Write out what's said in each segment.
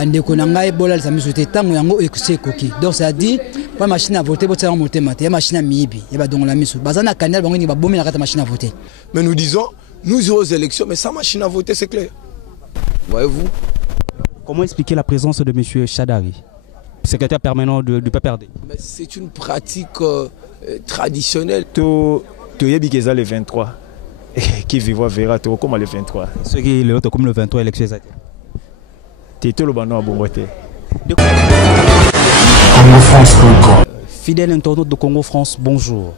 bandeko na ngai bolal sa miso te tango yango ekuse koki. Donc ça dit pas machine à voter botsala monter maté machine à mibi ya ba donc la miso bazana canal bango ni ba bomi na kata machine à voter. Mais nous disons nous irons aux élections mais sans machine à voter c'est clair. Voyez-vous? Comment expliquer la présence de monsieur Chadari, secrétaire permanent du PPRD? C'est une pratique traditionnelle. Tu es Bigeza le 23. Qui vivra verra comme le 23. Ce qui est le comme le 23 élection. Fidèle internaute de Congo France, bonjour.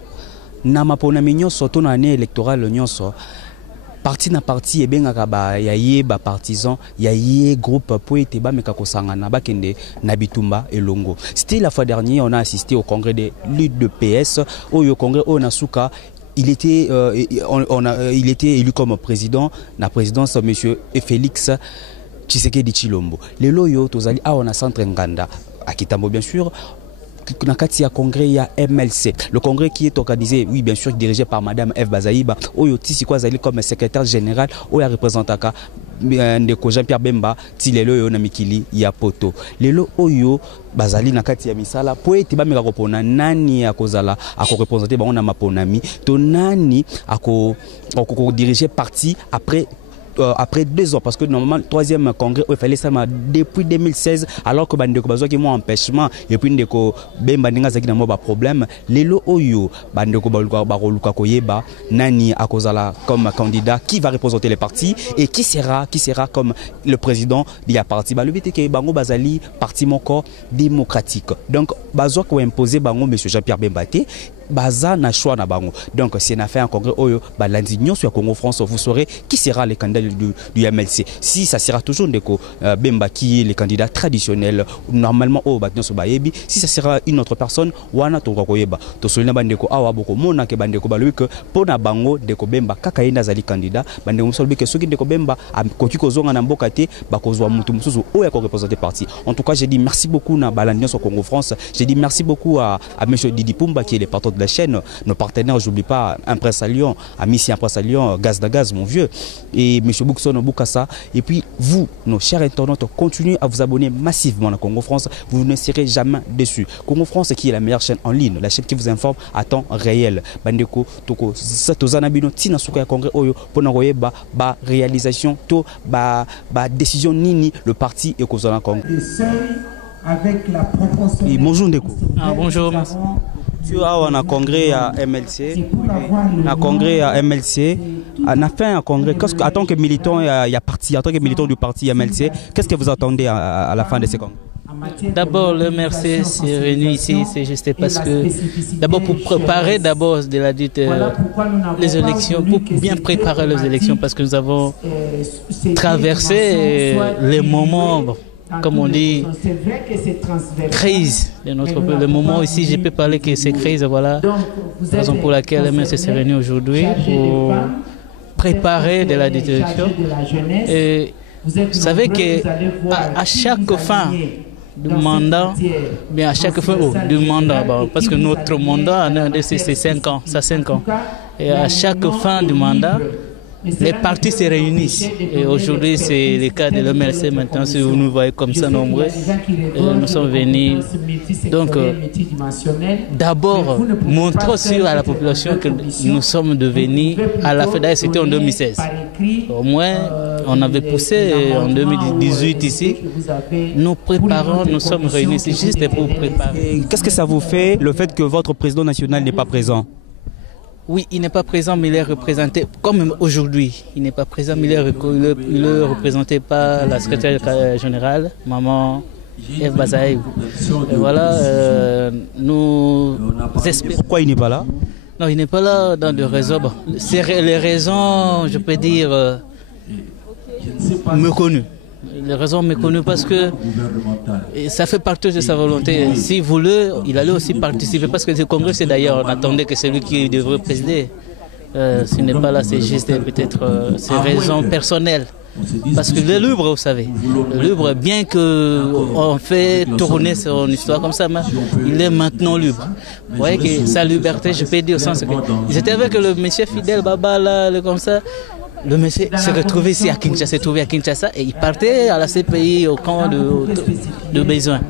Namapona mignon surtout dans l'année électorale nyonso. Parti na parti et bien akaba yaye ba partisan yaye groupe pour être ba mekako sangana ba kende nabitumba et longo. C'était la fois dernière on a assisté au congrès de l'UDPS au congrès au Nasuka. Il était élu comme président. La présidence monsieur Félix Tshisekedi Tshilombo. Le loyo tozali a on a centre Nganda à Kitambo bien sûr. Nakati ya congrès ya MLC. Le congrès qui est organisé, oui bien sûr, dirigé par Madame Eve Bazaïba. Oyo tisi kwa zali comme secrétaire général oya représentaka ndeko Jean-Pierre Bemba tilelo yo na mikili ya poto. Lelo oyo bazali nakati ya misala po ete ba meka kopona nani akozala ako représenter ba on na maponami to nani ako diriger parti après 2 ans, parce que normalement le 3e congrès il fallait ça depuis 2016 alors que bandeko bazwa ki mo empêchement et puis ndeko bemba ndinga zaki na mo ba problème lelo oyo bandeko ba koyeba nani akozala comme candidat qui va représenter les partis et qui sera comme le président de la parti ba le but que bango bazali parti moko démocratique donc bazwa ko imposer bango monsieur Jean-Pierre Bemba te baza na choix na bango. Donc si on a fait un congrès oyo balandi nyonso ya Congo France, vous saurez qui sera les candidats du MLC. Si ça sera toujours ndeko Bemba qui est les candidats traditionnels normalement au batnyonso bayebi, si ça sera une autre personne wana to koyeba. To solina bandeko awa boko mona ke bandeko balobi que pona bango ndeko Bemba kaka yenda zali candidat, bandeko musolbi que soki ndeko Bemba koki kozonga na mboka te bakozwa mutu mususu oya ko représenter parti. En tout cas, j'ai dit merci beaucoup na balandi nyonso Congo France. J'ai dit merci beaucoup à monsieur Didi Pumba qui est le patron de la chaîne, nos partenaires, j'oublie pas un Prince à Lyon, Amici un Prince à Lyon, Gaz de Gaz mon vieux, et monsieur Boukson Boukassa. Et puis vous, nos chers internautes, continuez à vous abonner massivement à Congo France, vous ne serez jamais déçus. Congo France qui est la meilleure chaîne en ligne, la chaîne qui vous informe à temps réel. Bandeko toko tozanabino tina suka congrès oyo pona koyeba ba réalisation to ba décision nini le parti et kozana Congo. Et bonjour Ndeko. Bonjour. Tu as un congrès à MLC, un congrès à MLC, on a fait un congrès. En tant que militant, en tant que militant du parti MLC, qu'est-ce que vous attendez à la fin de ces congrès? D'abord, le MRC s'est réuni ici, c'est juste parce que, d'abord pour préparer de la dite les élections, pour bien préparer les élections, parce que nous avons traversé les moments. Comme on dit, crise de notre peuple. Le moment ici, je peux parler que c'est crise, voilà, la raison pour laquelle le MNC s'est réuni aujourd'hui pour préparer de la détection. Et vous savez qu'à chaque fin du mandat, bien à chaque fin du mandat, parce que notre mandat, c'est 5 ans, ça 5 ans. Et à chaque fin du mandat, les partis se réunissent et aujourd'hui c'est le cas de l'MLC. Maintenant, si vous nous voyez comme ça nombreux, nous sommes venus donc d'abord montrer aussi à la population que nous sommes devenus à la FEDA, c'était en 2016. Au moins, on avait poussé en 2018 ici. Nous préparons, nous sommes réunis ici juste pour préparer. Qu'est-ce que ça vous fait le fait que votre président national n'est pas présent? Oui, il n'est pas présent, mais il est représenté, comme aujourd'hui. Il n'est pas présent, mais il est représenté par la secrétaire générale, Maman Eve Bazaï. Et voilà, nous espérons. Pourquoi il n'est pas là? Non, il n'est pas là dans des raisons. Bon, c'est les raisons, je peux dire, méconnues. Les raisons méconnues parce que ça fait partie de sa volonté. S'il voulait, il allait aussi participer parce que ce congrès, c'est d'ailleurs, on attendait que c'est lui qui devrait présider. Ce n'est pas là, c'est juste peut-être ses raisons personnelles. Parce que le libre, vous savez, le libre, bien qu'on fait tourner son histoire comme ça, mais il est maintenant libre. Vous voyez que sa liberté, je peux dire au sens que ils étaient avec le monsieur Fidel Baba là, comme ça. le monsieur s'est retrouvé ici à Kinshasa, s'est trouvé à Kinshasa et il partait à la CPI au camp de besoin.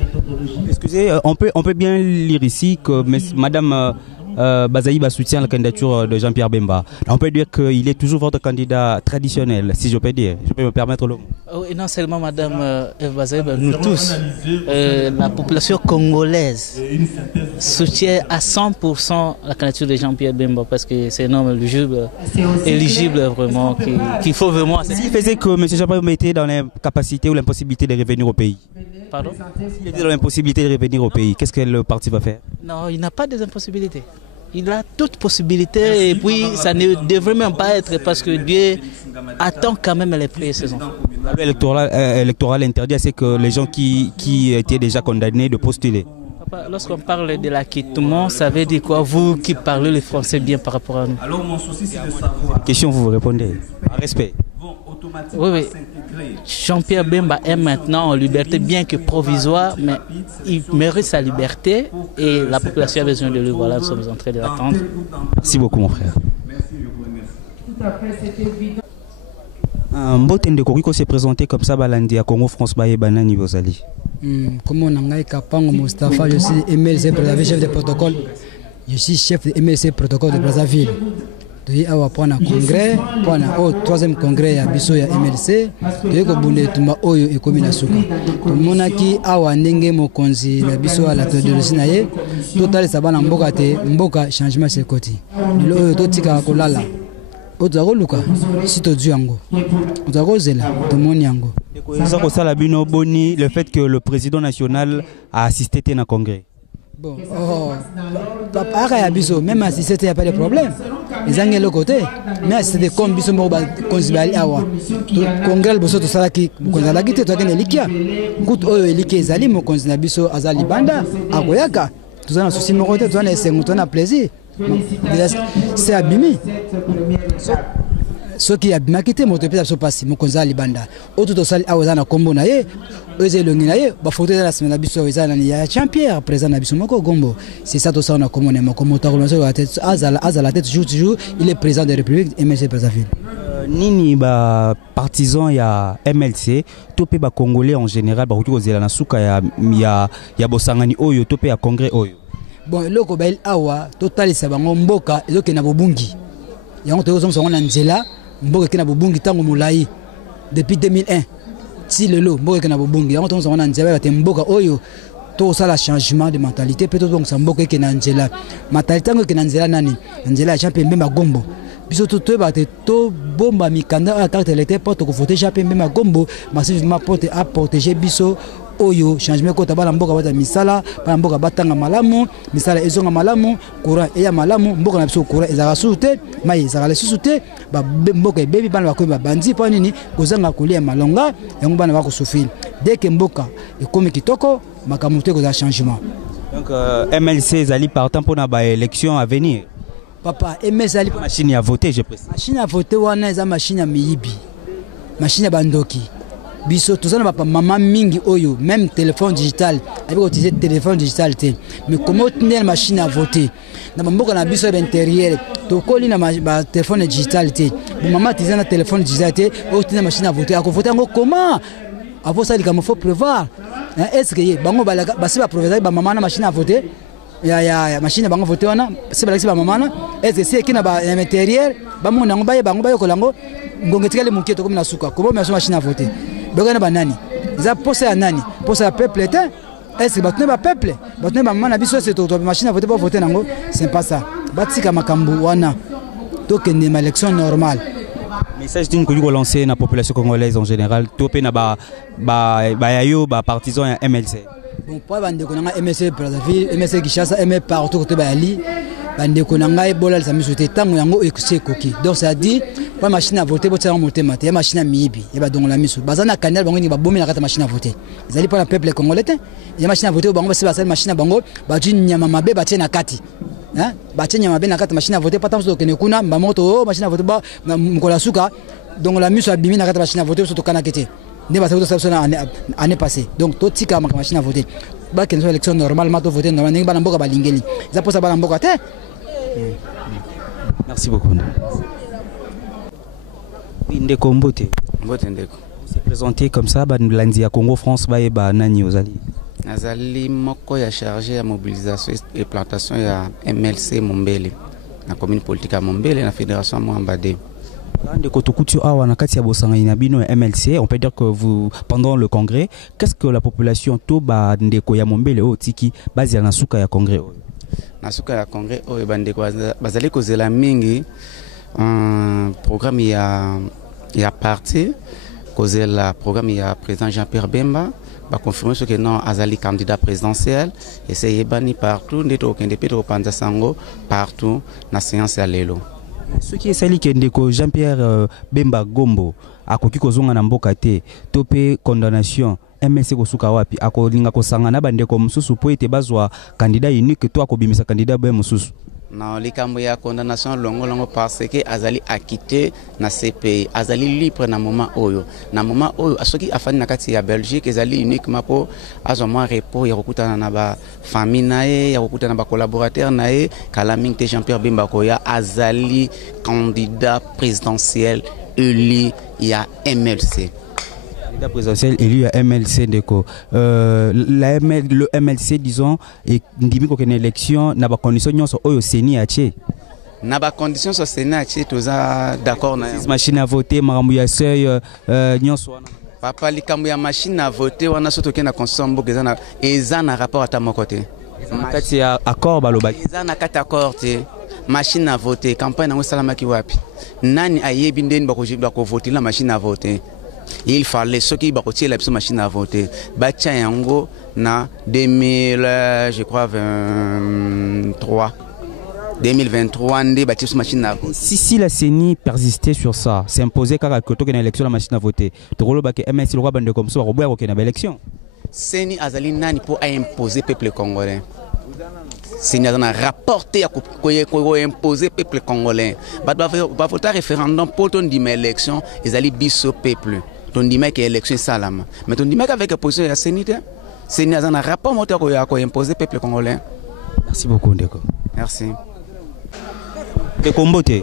Excusez, on peut bien lire ici que Madame Bazaïba soutient la candidature de Jean-Pierre Bemba. On peut dire qu'il est toujours votre candidat traditionnel, si je peux dire. Je peux me permettre le mot. Oh, et non seulement Madame Bazaïba, nous tous, la population congolaise soutient à 100% la candidature de Jean-Pierre Bemba parce que c'est un homme éligible vraiment, qu'il faut vraiment... S'il faisait que M. Jean-Pierre Bemba était dans l'incapacité ou l'impossibilité de revenir au pays. Pardon? S'il était dans l'impossibilité de revenir au pays, qu'est-ce que le parti va faire? Non, il n'a pas d'impossibilité. Il a toute possibilité et puis ça ne devrait même pas être parce que Dieu attend quand même les pré-saisons. La loi électorale interdit, c'est que les gens qui étaient déjà condamnés de postuler. Papa, lorsqu'on parle de l'acquittement, ça veut dire quoi? Vous qui parlez le français bien par rapport à nous. Alors mon souci c'est de savoir. Question, vous répondez. En respect. Oui. Jean-Pierre Bemba est maintenant en liberté, bien que provisoire, mais il mérite sa liberté et la population a besoin de lui. Voilà, nous sommes en train de l'attendre. Merci beaucoup, mon frère. Merci, je vous remercie. Tout à fait, c'est évident. Mbotende Koriko s'est présenté comme ça, Balandi à Congo France, Baye Banani Bozali. Comme on a Kapango Mustafa, je suis MLC Brazzaville, chef de protocole. Je suis chef de MLC protocole de Brazzaville. Toyi awa pona congrès pona au troisième congrès ya biso ya MLC toyi ko bunde tumba oyo ekomi na suka tomonaki awa ndenge mokonzi na biso ala todolosi na ye totalisa bana mboka te mboka changement sekoti lelo oyo totika kolala oyo luka si tozwi yango ozakozela tomoni yango eza kosala bino boni le fait que le président national a assisté te na congrès. Bon, papa ya biso même assisté il y a pas de problème. Ils ont le côté mais c'est des comme biso mo ba konzibali awa. Congrès boso to sala ki konzala ki te to kene likia. Kut oyo eliki ezali mo konzina biso azali banda akoyaka. Tozana souci mo côté tozana esengo tozana plaisir. C'est abimi. Ce qui a bien quitté mon pays à passer mon conseil libanda auto to sali awa na kombo na ye eze longi na ye ba photo de la semaine biso ezana ni ya Jean-Pierre président na biso moko gombo c'est ça to ça na kombo na moko moto ko la tête azala tête toujours il est président de la République MLC Brazzaville. Nini ba partisan ya MLC topé ba congolais en général ba ko zela na suka ya bosangani oyo topé ya congrès oyo. Bon loko ba il awa totalisa bango mboka ezoke na bobungi yango to zo na nzela mboka kena bobungi tango mulai depuis 2001 ti lelo mboka kena bobungi yango tonzo na nzela te mboka oyo to sala changement de mentalité peut donc sa mboka kena nzela mentalité tango kena nzela nani nzela ya Jean-Pierre Bemba Gombo biso to ba te to bomba mikanda a carte l'été porte ko voter Jean-Pierre Bemba Gombo massivement porte à protéger biso oyo changement ko tabala mboka bata misala ba mboka batanga malamu misala ezonga malamu courant eya malamu mboka na biso courant ezaka sute mai ezaka le sute ba mboka bebi bana ba ko ba bandi pa nini kozanga kolia malonga yango bana ba ko sufini dès que mboka ekomi kitoko makamuté ko za changement. Donc MLC zali partant pour na ba élection à venir. Papa MLC zali machine à voter je précise. Machine à voter wana eza machine ya miyibi. Machine ya bandoki. Biso tozana ba maman mingi oyo même téléphone digital avec utiliser téléphone digital te mais comment tenir machine à voter na mboka na biso intérieur to koli na ba téléphone digital te maman tizana téléphone digital te o tenir machine à voter ako voter ngo comment avant ça il faut prévoir est-ce que bango ba si ba prévoir ba maman na machine à voter ya machine bango voter wana si ba ba maman est-ce que c'est qui na ba intérieur ba mona ngo ba kolango ngongetikale muketo comme na suka comment machine à voter bengana banani za posa ya nani posa ya peuple te est-ce que batune ba peuple batune ba mama na biso c'est to machine à voter pour voter nango c'est pas ça batika makambu wana to que une élection normale message d'une que lancer na population congolaise en général topé na ba yayo ba partisan ya MLC. Bon pour bande ko nga MLC Brazzaville MLC Kinshasa MLC partout côté ba ali bande ko nga ebola la misute tango yango ekuse koki donc ça dit pas machine à voter botsa monter maté machine à mibi et ba donc la misu bazana canal bango ni ba bomi na kata machine à voter ezali pas le peuple congolais ya machine à voter bango ba se machine à bango ba tu nyama mabe ba na kati hein ba tu nyama mabe na kata machine à voter pas tant que ne kuna ba moto machine à voter ba mkola suka donc la misu abimi na kata machine à voter surtout kana kete ne ba ça ça année passée donc to tika machine à voter ba que élection normalement to voter normalement ba mboka ba lingeli za posa ba mboka te. Merci beaucoup. Ndeko Mbote. Mbote Ndeko. Vous êtes présenté comme ça, Lundi à Congo France, Nani Ozali. Nazali moko ya chargé à mobilisation et plantation ya MLC Mombele. La commune politique à Mombele, la fédération Moambade. Ndeko Tokutu Awa na kati ya bosanga inabino MLC, on peut dire que vous pendant le congrès, qu'est-ce que la population to ba ndeko ya Mombele o tiki basi na suka ya congrès o? Na suka ya congrès o bandeko bazali kozela mingi programme ya parti kozela programme ya président Jean-Pierre Bemba ba confirmer ce que non azali candidat présidentiel et c'est yebani partout ndeto kende peto panza sango partout na séance ya lelo. Ce qui est sali kendeko Jean-Pierre Bemba Gombo akoki kozonga na mboka te topé condamnation MLC kosuka wapi akolinga kosangana bandeko mususu po ete bazwa candidat unique to akobimisa candidat ba mususu na likambo ya condamnation longo parce que azali acquitté na CPI azali libre na moment oyo asoki afani na kati ya Belgique azali uniquement po azoma repos ya kokutana na ba famille nae ya kokutana ba collaborateur nae kala mingte Jean-Pierre Bemba Koya azali candidat présidentiel élu ya MLC. Candidat présidentiel élu à MLC Ndeko. Le MLC disons et ndimi ko kene élection na ba condition nyonso oyo seni ache. Na ba condition so seni ache toza d'accord na machine à voter makambo ya seuil nyonso wana. Papa likambo ya machine à voter wana soto ke na constitution mboka eza na rapport ata moko te. Kati ya accord balobaki. Eza na kati accord te. Machine à voter campagne na salama ki wapi. Nani ayebi ndeni bako voter la machine à voter. Il fallait ceux qui bakotier la machine à voter. Batia yango na 2023 ndé batia machine à voter. Si la CENI persistait sur ça, s'imposait car que to que élection la machine à voter. To rolo ba que MLC le roi bande comme ça roboya ko na élection. CENI azali nani pour imposer peuple congolais. CENI a rapporté à imposer peuple congolais. Ba voter référendum pour ton dime élection, ils allaient biso peuple. Ton dime que élection salama. Mais ton dime avec position ya CENI, CENI a un rapport moteur ko imposer peuple congolais. Merci beaucoup Ndeko. Merci. Ndeko Mbote.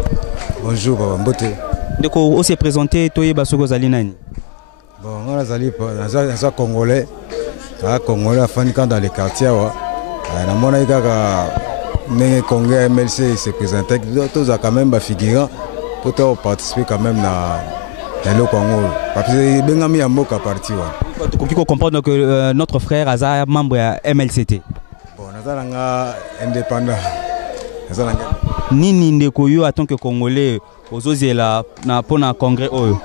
Bonjour Baba Mbote. Ndeko on s'est présenté toyeba soko zali nani? Bon, on a zali za congolais. Ah congolais afani quand dans les quartiers wa. Na mona ikaka nenge congrès MLC se présentait tous a quand même ba figurant pour participer quand même na le Congo. Parce que bengami ya mboka parti wa. Tu peux comprendre que notre frère Aza membre ya MLCT. Bon, nazalanga indépendant. Nazalanga nini ndeko yo en tant que congolais ozozela na pona congrès oyo.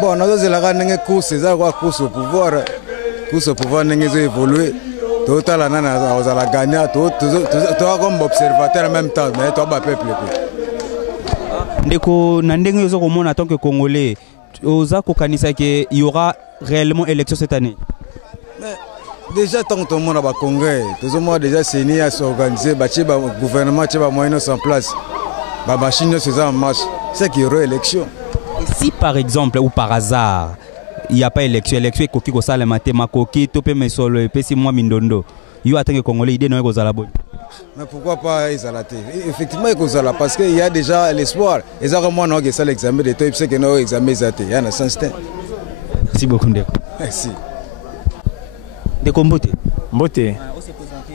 Bon, nazozela nenge course za kwa course au pouvoir nenge zo évoluer. Total nana ozala gagner to comme observateur en même temps mais to ba peuple ko. Ndeko na ndenge yozo komona en tant que congolais oza kokanisa que il y aura réellement élection cette année. Mais déjà tant que tout le monde a ba congrès, tout le monde déjà CENI à s'organiser, ba gouvernement ba moyens en place. Ba machine se en marche, c'est qu'il y aura élection. Si par exemple ou par hasard il n'y a pas élection koki ko sala matema koki topé mesolo et pesi moi mindondo. Yo attend que congolais idée no ko sala bonne. Mais pourquoi pas Izalate? Effectivement, il parce qu'il y a déjà l'espoir. Ils ont moins que ça l'examen de toi, c'est que nous examen Izate. Il y a un sens. Merci beaucoup Ndeko. Merci. Ndeko Mbote. Mbote. On s'est présenté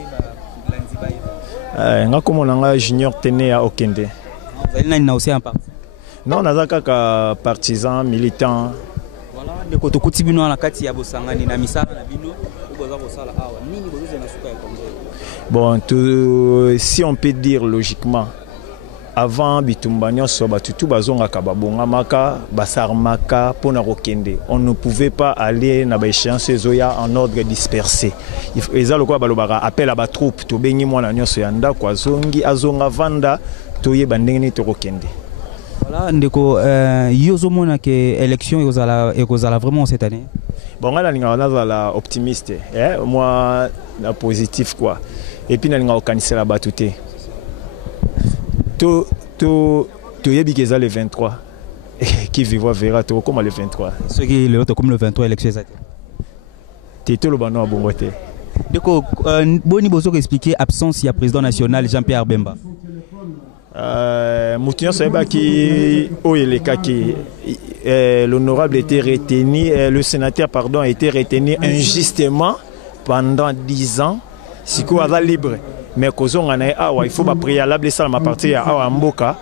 Lanziba. Nga komonanga junior tene à Okende. Vous allez na aussi un parti. Non, nazaka ka partisan militant. Voilà, ndeko tokuti bino na kati ya bosangani na misala na bino. Bon, si on peut dire logiquement, avant Bitumba Nyonso Batutu Bazonga Kababonga Maka, Basarmaka, Ponarokende, on ne pouvait pas aller na échéance Zoya en ordre dispersé. Ils ont le quoi balobara appel à ba troupe to bengi mwana Nyonso yanda kwa zongi azonga vanda toye bandengeni torokende. Voilà, ndeko yozo mona que élection ekozala vraiment cette année. Bon, là, on est optimiste. Moi, positif quoi. Et puis, on a organisé la batoute. Tu es le 23. Qui vivra verra comme le 23. Ce qui est le comme le 23 élection. Tu es tout le bano à Bongote. Donc, Boni Bozo expliquer absence il y a président national Jean-Pierre Bemba. Moutinho Saïba qui l'honorable était retenu, le sénateur pardon a été retenu injustement pendant 10 ans. Si quoi va libre, mais kozonga na awa il faut pas préalable ça ma partie ya awa mboka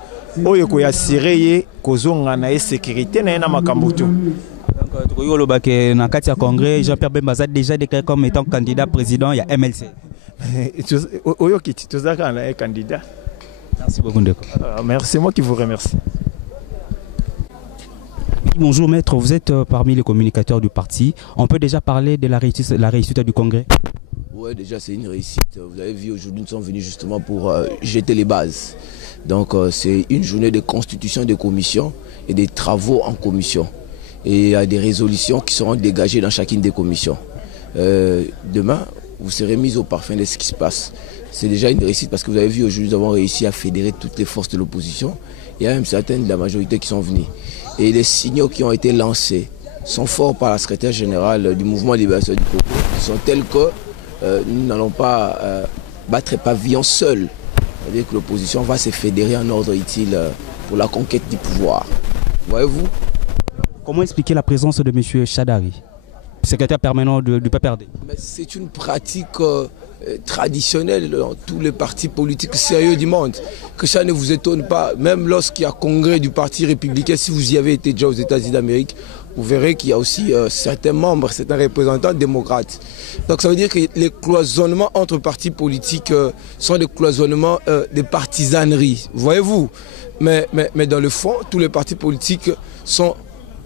oyo ko ya sireye kozonga na sécurité na makambuto. Donc na kati ya congrès Jean-Pierre Bemba a déjà déclaré comme étant candidat président il y a MLC. Oyo kiti tozaka na candidat. Merci beaucoup Ndeko. Merci, moi qui vous remercie. Bonjour maître, vous êtes parmi les communicateurs du parti. On peut déjà parler de la réussite du congrès? Oui, déjà c'est une réussite. Vous avez vu, aujourd'hui nous sommes venus justement pour jeter les bases. Donc c'est une journée de constitution de commissions et des travaux en commission. Et il y a des résolutions qui seront dégagées dans chacune des commissions. Demain, vous serez mis au parfum de ce qui se passe. C'est déjà une réussite parce que vous avez vu aujourd'hui, nous avons réussi à fédérer toutes les forces de l'opposition. Il y a même certaines de la majorité qui sont venues. Et les signaux qui ont été lancés sont forts par la secrétaire générale du mouvement de libération du Congo. Ils sont tels que nous n'allons pas battre pavillon seul. C'est-à-dire que l'opposition va se fédérer en ordre utile pour la conquête du pouvoir. Voyez-vous? Comment expliquer la présence de M. Chadari, secrétaire permanent du PPRD? C'est une pratique traditionnelle dans tous les partis politiques sérieux du monde. Que ça ne vous étonne pas, même lorsqu'il y a congrès du parti républicain, si vous y avez été déjà aux États-Unis d'Amérique, vous verrez qu'il y a aussi certains membres, certains représentants démocrates. Donc ça veut dire que les cloisonnements entre partis politiques sont des cloisonnements de partisanerie, voyez-vous. Mais dans le fond, tous les partis politiques sont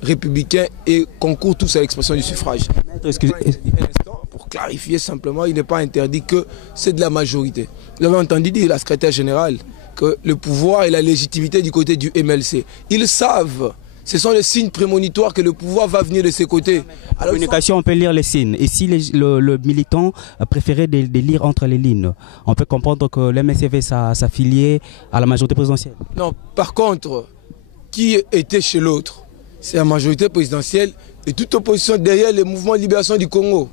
républicains et concourent tous à l'expression du suffrage. Pour clarifier simplement, il n'est pas interdit que c'est de la majorité. Vous avez entendu dire la secrétaire générale que le pouvoir et la légitimité du côté du MLC. Ils savent, ce sont les signes prémonitoires que le pouvoir va venir de ses côtés. En communication, on peut lire les signes. Et si le militant préférait de lire entre les lignes, on peut comprendre que le MLC veut s'affilier à la majorité présidentielle. Non, par contre, qui était chez l'autre? C'est la majorité présidentielle et toute opposition derrière le mouvement de libération du Congo.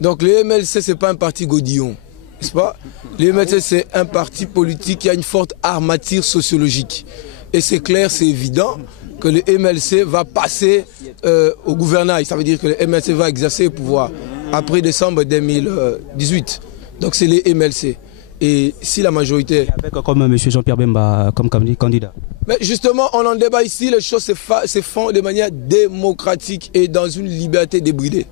Donc le MLC, ce n'est pas un parti godillon, n'est-ce pas? Le MLC, c'est un parti politique qui a une forte armature sociologique. Et c'est clair, c'est évident que le MLC va passer au gouvernail. Ça veut dire que le MLC va exercer le pouvoir après décembre 2018. Donc c'est le MLC. Et si la majorité... Avec comme M. Jean-Pierre Bemba comme candidat. Mais justement, on en débat ici, les choses se font de manière démocratique et dans une liberté débridée.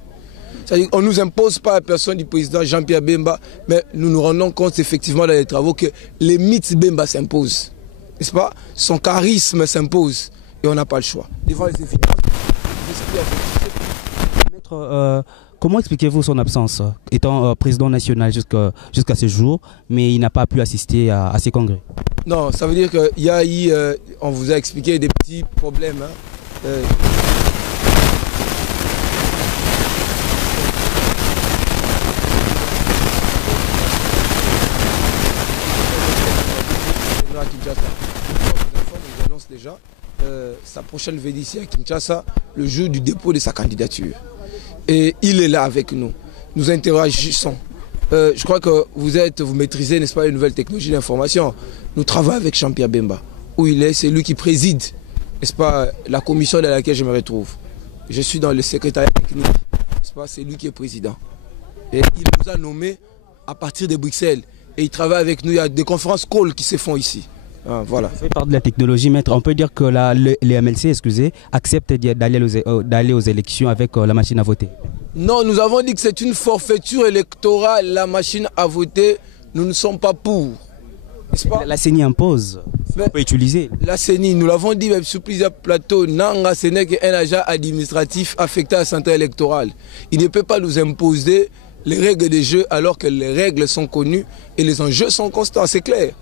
C'est-à-dire qu'on ne nous impose pas la personne du président Jean-Pierre Bemba, mais nous nous rendons compte effectivement dans les travaux que les mythes Bemba s'imposent. N'est-ce pas? Son charisme s'impose et on n'a pas le choix. Devant les évidences, Maître, comment expliquez-vous son absence, étant président national jusqu'à ce jour, mais il n'a pas pu assister à ces congrès? Non, ça veut dire qu'il y a eu, on vous a expliqué des petits problèmes. On annonce déjà sa prochaine venue ici à Kinshasa le jour du dépôt de sa candidature. Et il est là avec nous. Nous interagissons. Je crois que vous maîtrisez, n'est-ce pas, les nouvelles technologies d'information. Nous travaillons avec Jean-Pierre Bemba. Où il est, c'est lui qui préside, n'est-ce pas, la commission dans laquelle je me retrouve. Je suis dans le secrétariat technique, n'est-ce pas, c'est lui qui est président. Et il nous a nommés à partir de Bruxelles. Et il travaille avec nous, il y a des conférences call qui se font ici. Ah, voilà. Vous faites part de la technologie, maître. On peut dire que les MLC, acceptent d'aller aux élections avec la machine à voter. Non, nous avons dit que c'est une forfaiture électorale, la machine à voter. Nous ne sommes pas pour. La CENI impose. On peut utiliser. La CENI, nous l'avons dit même sur plusieurs plateaux, Nanga, ce n'est qu'un agent administratif affecté à la santé électorale. Il ne peut pas nous imposer les règles des jeux alors que les règles sont connues et les enjeux sont constants, c'est clair.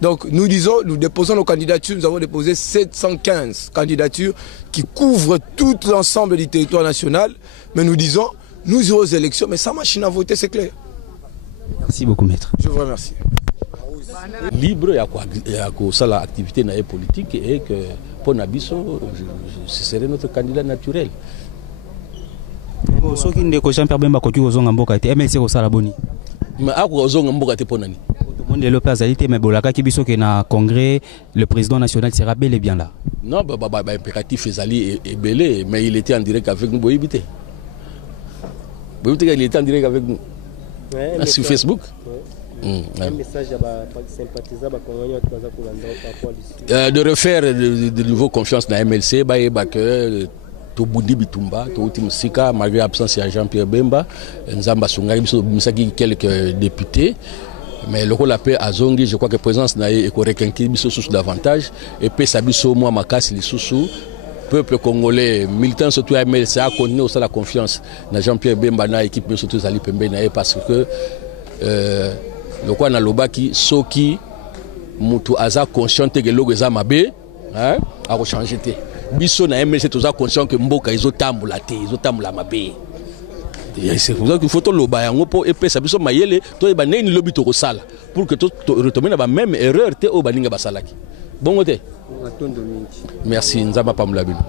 Donc nous disons, nous déposons nos candidatures, nous avons déposé 715 candidatures qui couvrent tout l'ensemble du territoire national, mais nous disons, nous irons aux élections, mais sans machine à voter, c'est clair. Merci beaucoup, maître. Je vous remercie. Libre, il y a ça l'activité politique et que pour Nabiso, ce serait notre candidat naturel. Jean-Pierre Bemba MLC au Salaboni. Mais à quoi Ozonga Mboka te ponani? Monde Lopez Azalité, mais Bolaka Kibiso qui est dans le congrès, le président national sera bel et bien là. Non, impératif Ezali est belé, mais il était en direct avec nous. Boyibité. Il était en direct avec nous. Ouais, sur Facebook. Ouais. Un message à sympathisants de refaire de nouveau confiance dans MLC, to Bundi Bitumba, to Outim Sika, malgré l'absence de Jean-Pierre Bemba, Nzamba Sungari, quelques députés. Mais le rôle appelé à Zongi, je crois que la présence est correcte, sous davantage. Et puis, ça biso moi, Makas, les sous peuple congolais, militants surtout à MLC, a connu aussi la confiance dans Jean-Pierre Bemba, dans l'équipe, mais surtout Zali Pembe, parce que le quoi na lobaki, soki, mutu aza conscient que l'ogo za mabe, a changé. Biso na MLC, tous a conscient que Mboka, ils ont tamboula, ils ont tamboula mabe. C'est pour ça qu'il faut que le bayango pour épais ça biso mayele to e bané ni lobby to sala pour que to retomber na ba même erreur te o baninga basalaki bon côté merci nzamba pamula bino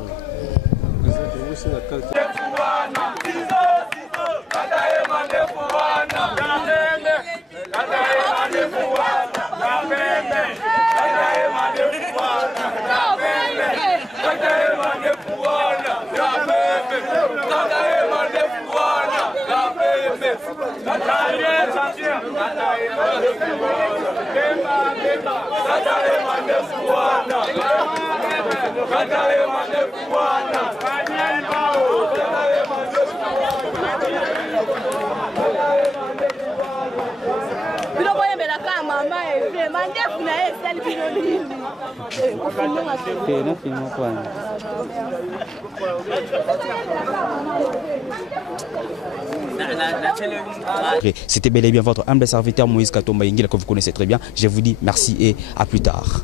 C'était bel et bien votre humble serviteur Moïse Katomba Yingila que vous connaissez très bien. Je vous dis merci et à plus tard.